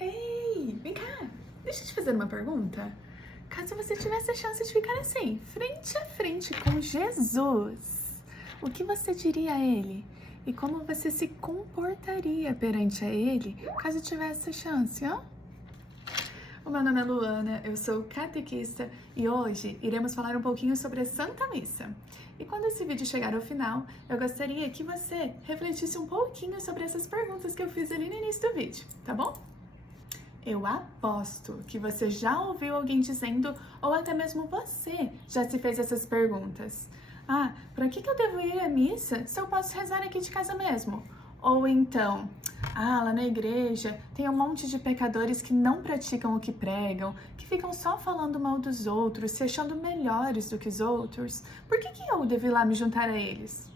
Ei, vem cá, deixa eu te fazer uma pergunta. Caso você tivesse a chance de ficar assim, frente a frente com Jesus, o que você diria a ele? E como você se comportaria perante a ele, caso tivesse a chance, ó? O meu nome é Luana, eu sou catequista e hoje iremos falar um pouquinho sobre a Santa Missa. E quando esse vídeo chegar ao final, eu gostaria que você refletisse um pouquinho sobre essas perguntas que eu fiz ali no início do vídeo, tá bom? Eu aposto que você já ouviu alguém dizendo, ou até mesmo você já se fez essas perguntas. Ah, para que eu devo ir à missa se eu posso rezar aqui de casa mesmo? Ou então, lá na igreja tem um monte de pecadores que não praticam o que pregam, que ficam só falando mal dos outros, se achando melhores do que os outros. Por que eu devo ir lá me juntar a eles?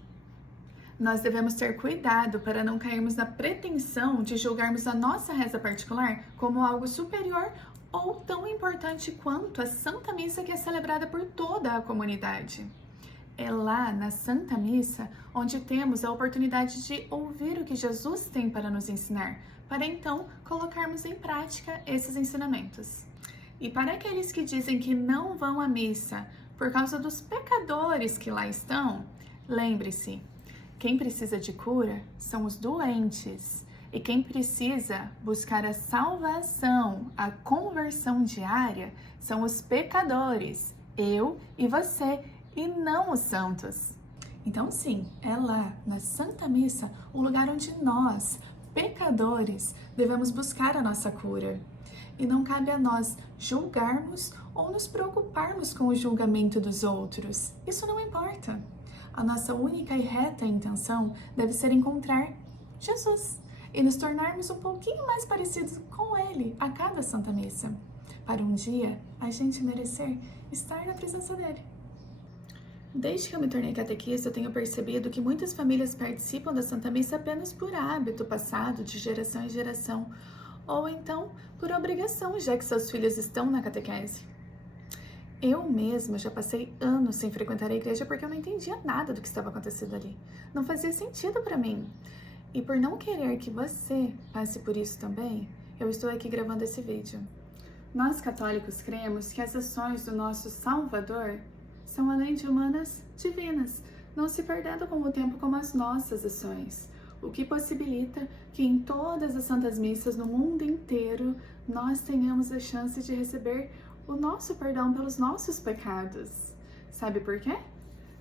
Nós devemos ter cuidado para não cairmos na pretensão de julgarmos a nossa reza particular como algo superior ou tão importante quanto a Santa Missa que é celebrada por toda a comunidade. É lá na Santa Missa onde temos a oportunidade de ouvir o que Jesus tem para nos ensinar, para então colocarmos em prática esses ensinamentos. E para aqueles que dizem que não vão à missa por causa dos pecadores que lá estão, lembre-se, quem precisa de cura são os doentes. E quem precisa buscar a salvação, a conversão diária, são os pecadores, eu e você, e não os santos. Então sim, é lá, na Santa Missa, o lugar onde nós, pecadores, devemos buscar a nossa cura. E não cabe a nós julgarmos ou nos preocuparmos com o julgamento dos outros. Isso não importa. A nossa única e reta intenção deve ser encontrar Jesus e nos tornarmos um pouquinho mais parecidos com Ele a cada Santa Missa, para um dia a gente merecer estar na presença dEle. Desde que eu me tornei catequista, eu tenho percebido que muitas famílias participam da Santa Missa apenas por hábito passado de geração em geração, ou então por obrigação, já que seus filhos estão na catequese. Eu mesma já passei anos sem frequentar a igreja porque eu não entendia nada do que estava acontecendo ali. Não fazia sentido para mim. E por não querer que você passe por isso também, eu estou aqui gravando esse vídeo. Nós católicos cremos que as ações do nosso Salvador são, além de humanas, divinas, não se perdendo com o tempo como as nossas ações, o que possibilita que em todas as santas missas no mundo inteiro nós tenhamos a chance de receber o nosso perdão pelos nossos pecados. Sabe por quê?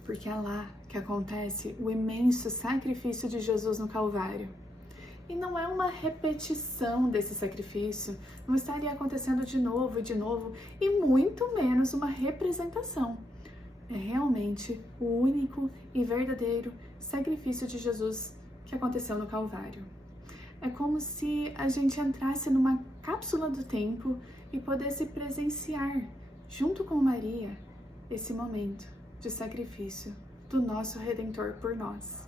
Porque é lá que acontece o imenso sacrifício de Jesus no Calvário. E não é uma repetição desse sacrifício, não estaria acontecendo de novo, e muito menos uma representação. É realmente o único e verdadeiro sacrifício de Jesus que aconteceu no Calvário. É como se a gente entrasse numa cápsula do tempo e pudesse presenciar, junto com Maria, esse momento de sacrifício do nosso Redentor por nós.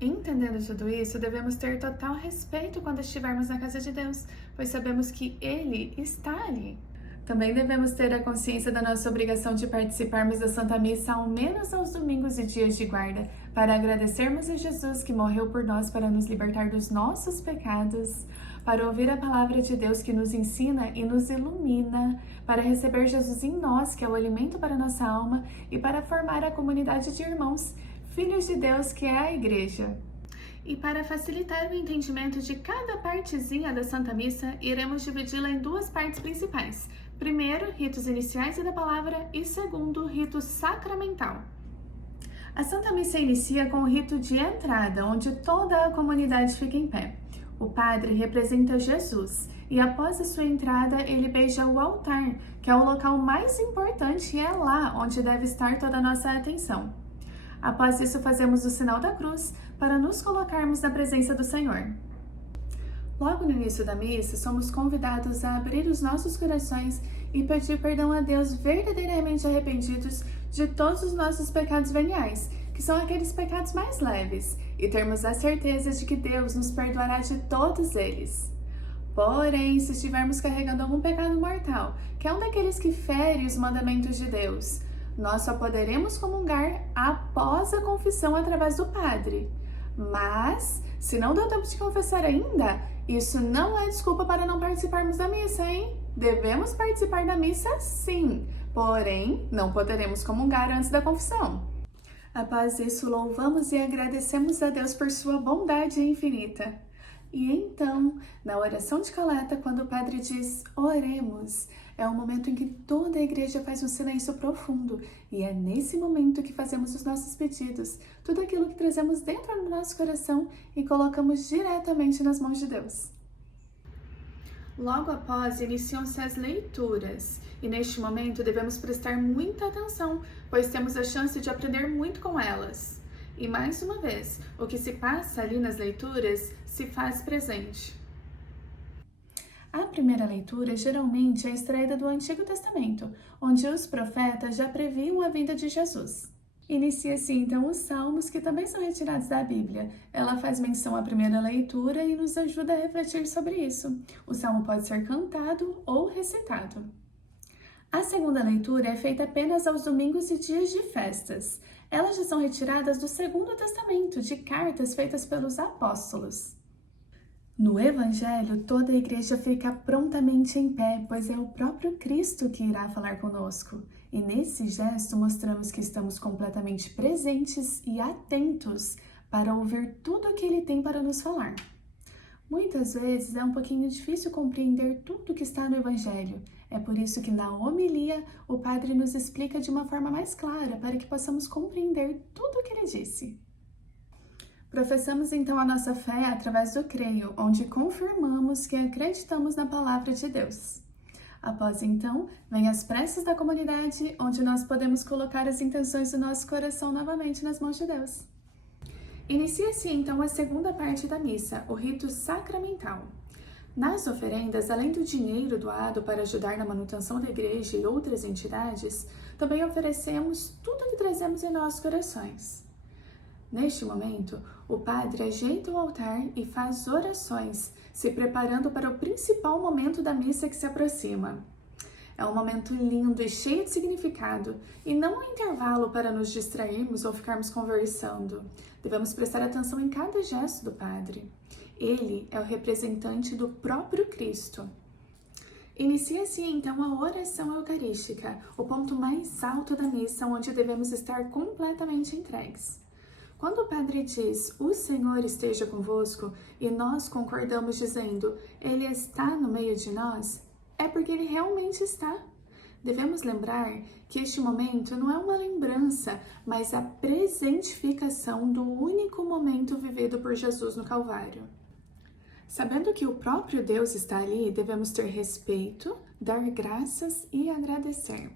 Entendendo tudo isso, devemos ter total respeito quando estivermos na casa de Deus, pois sabemos que Ele está ali. Também devemos ter a consciência da nossa obrigação de participarmos da Santa Missa ao menos aos domingos e dias de guarda, para agradecermos a Jesus que morreu por nós para nos libertar dos nossos pecados, para ouvir a palavra de Deus que nos ensina e nos ilumina, para receber Jesus em nós, que é o alimento para a nossa alma, e para formar a comunidade de irmãos, filhos de Deus, que é a Igreja. E para facilitar o entendimento de cada partezinha da Santa Missa, iremos dividi-la em duas partes principais. Primeiro, ritos iniciais da palavra, e segundo, rito sacramental. A Santa Missa inicia com o rito de entrada, onde toda a comunidade fica em pé. O padre representa Jesus e após a sua entrada ele beija o altar, que é o local mais importante e é lá onde deve estar toda a nossa atenção. Após isso fazemos o sinal da cruz para nos colocarmos na presença do Senhor. Logo no início da missa, somos convidados a abrir os nossos corações e pedir perdão a Deus verdadeiramente arrependidos de todos os nossos pecados veniais, que são aqueles pecados mais leves, e termos a certeza de que Deus nos perdoará de todos eles. Porém, se estivermos carregando algum pecado mortal, que é um daqueles que fere os mandamentos de Deus, nós só poderemos comungar após a confissão através do padre. Mas, se não deu tempo de confessar ainda, isso não é desculpa para não participarmos da missa, hein? Devemos participar da missa, sim, porém, não poderemos comungar antes da confissão. Após isso, louvamos e agradecemos a Deus por sua bondade infinita. E então, na oração de coleta, quando o padre diz oremos, é o momento em que toda a igreja faz um silêncio profundo. E é nesse momento que fazemos os nossos pedidos, tudo aquilo que trazemos dentro do nosso coração e colocamos diretamente nas mãos de Deus. Logo após, iniciam-se as leituras. E neste momento devemos prestar muita atenção, pois temos a chance de aprender muito com elas. E mais uma vez, o que se passa ali nas leituras se faz presente. A primeira leitura geralmente é extraída do Antigo Testamento, onde os profetas já previam a vinda de Jesus. Inicia-se então os Salmos, que também são retirados da Bíblia. Ela faz menção à primeira leitura e nos ajuda a refletir sobre isso. O Salmo pode ser cantado ou recitado. A segunda leitura é feita apenas aos domingos e dias de festas. Elas já são retiradas do Segundo Testamento, de cartas feitas pelos apóstolos. No Evangelho, toda a igreja fica prontamente em pé, pois é o próprio Cristo que irá falar conosco. E nesse gesto mostramos que estamos completamente presentes e atentos para ouvir tudo o que Ele tem para nos falar. Muitas vezes é um pouquinho difícil compreender tudo que está no Evangelho. É por isso que na homilia o Padre nos explica de uma forma mais clara para que possamos compreender tudo o que Ele disse. Professamos então a nossa fé através do creio, onde confirmamos que acreditamos na palavra de Deus. Após então, vem as preces da comunidade, onde nós podemos colocar as intenções do nosso coração novamente nas mãos de Deus. Inicia-se então a segunda parte da missa, o rito sacramental. Nas oferendas, além do dinheiro doado para ajudar na manutenção da igreja e outras entidades, também oferecemos tudo o que trazemos em nossos corações. Neste momento, o padre ajeita o altar e faz orações, se preparando para o principal momento da missa que se aproxima. É um momento lindo e cheio de significado, e não um intervalo para nos distrairmos ou ficarmos conversando. Devemos prestar atenção em cada gesto do padre. Ele é o representante do próprio Cristo. Inicia-se então a oração eucarística, o ponto mais alto da missa, onde devemos estar completamente entregues. Quando o padre diz, o Senhor esteja convosco, e nós concordamos dizendo, Ele está no meio de nós, é porque Ele realmente está. Devemos lembrar que este momento não é uma lembrança, mas a presentificação do único momento vivido por Jesus no Calvário. Sabendo que o próprio Deus está ali, devemos ter respeito, dar graças e agradecer.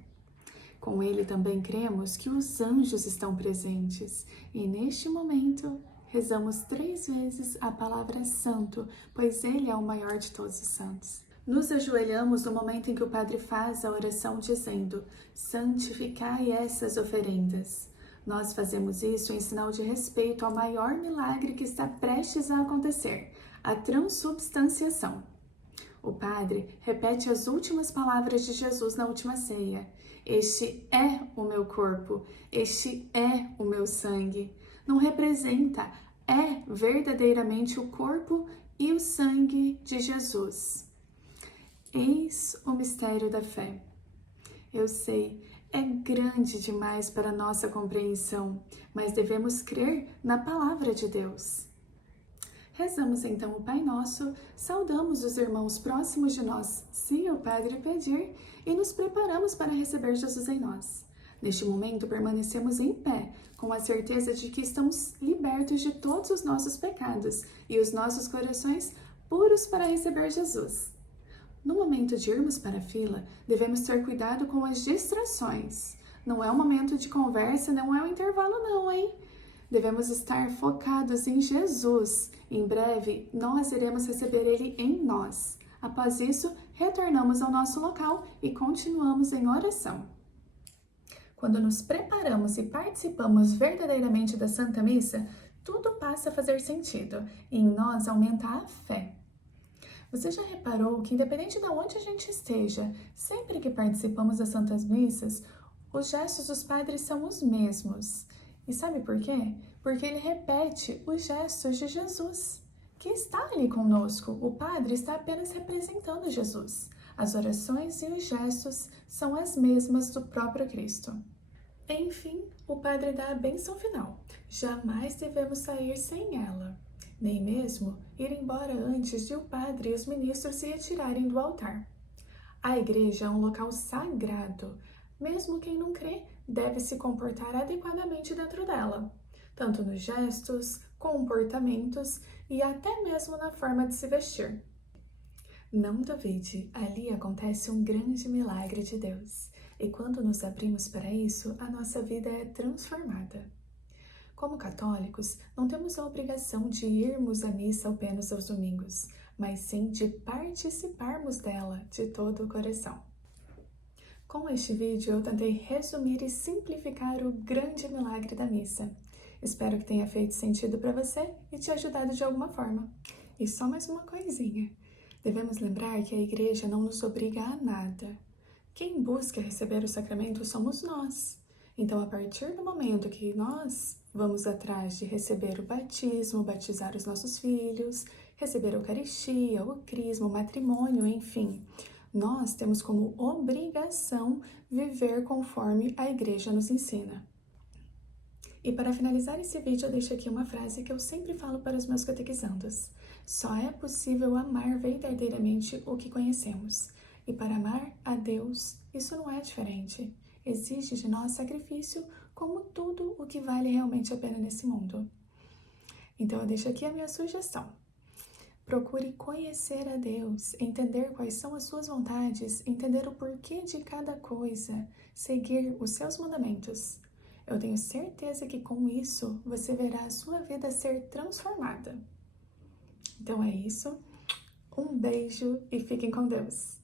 Com ele também cremos que os anjos estão presentes e neste momento rezamos 3 vezes a palavra santo, pois ele é o maior de todos os santos. Nos ajoelhamos no momento em que o padre faz a oração dizendo, santificai essas oferendas. Nós fazemos isso em sinal de respeito ao maior milagre que está prestes a acontecer, a transubstanciação. O padre repete as últimas palavras de Jesus na última ceia. Este é o meu corpo, este é o meu sangue. Não representa, é verdadeiramente o corpo e o sangue de Jesus. Eis o mistério da fé. Eu sei, é grande demais para nossa compreensão, mas devemos crer na palavra de Deus. Rezamos então o Pai Nosso, saudamos os irmãos próximos de nós, se o Padre pedir, e nos preparamos para receber Jesus em nós. Neste momento, permanecemos em pé, com a certeza de que estamos libertos de todos os nossos pecados e os nossos corações puros para receber Jesus. No momento de irmos para a fila, devemos ter cuidado com as distrações. Não é um momento de conversa, não é um intervalo não, hein? Devemos estar focados em Jesus. Em breve, nós iremos receber Ele em nós. Após isso, retornamos ao nosso local e continuamos em oração. Quando nos preparamos e participamos verdadeiramente da Santa Missa, tudo passa a fazer sentido e em nós aumenta a fé. Você já reparou que, independente de onde a gente esteja, sempre que participamos das Santas Missas, os gestos dos padres são os mesmos. E sabe por quê? porque ele repete os gestos de Jesus, que está ali conosco. O padre está apenas representando Jesus. As orações e os gestos são as mesmas do próprio Cristo. Enfim, o padre dá a bênção final. Jamais devemos sair sem ela, nem mesmo ir embora antes de o padre e os ministros se retirarem do altar. A igreja é um local sagrado. Mesmo quem não crê deve se comportar adequadamente dentro dela, tanto nos gestos, comportamentos e até mesmo na forma de se vestir. Não duvide, ali acontece um grande milagre de Deus, e quando nos abrimos para isso, a nossa vida é transformada. Como católicos, não temos a obrigação de irmos à missa apenas aos domingos, mas sim de participarmos dela de todo o coração. Com este vídeo, eu tentei resumir e simplificar o grande milagre da missa. Espero que tenha feito sentido para você e te ajudado de alguma forma. E só mais uma coisinha. Devemos lembrar que a igreja não nos obriga a nada. Quem busca receber o sacramento somos nós. Então, a partir do momento que nós vamos atrás de receber o batismo, batizar os nossos filhos, receber a Eucaristia, o crisma, o matrimônio, enfim, nós temos como obrigação viver conforme a igreja nos ensina. E para finalizar esse vídeo, eu deixo aqui uma frase que eu sempre falo para os meus catequizandos. Só é possível amar verdadeiramente o que conhecemos. E para amar a Deus, isso não é diferente. Exige de nós sacrifício, como tudo o que vale realmente a pena nesse mundo. Então eu deixo aqui a minha sugestão. Procure conhecer a Deus, entender quais são as suas vontades, entender o porquê de cada coisa, seguir os seus mandamentos. Eu tenho certeza que com isso você verá a sua vida ser transformada. Então é isso, um beijo e fiquem com Deus!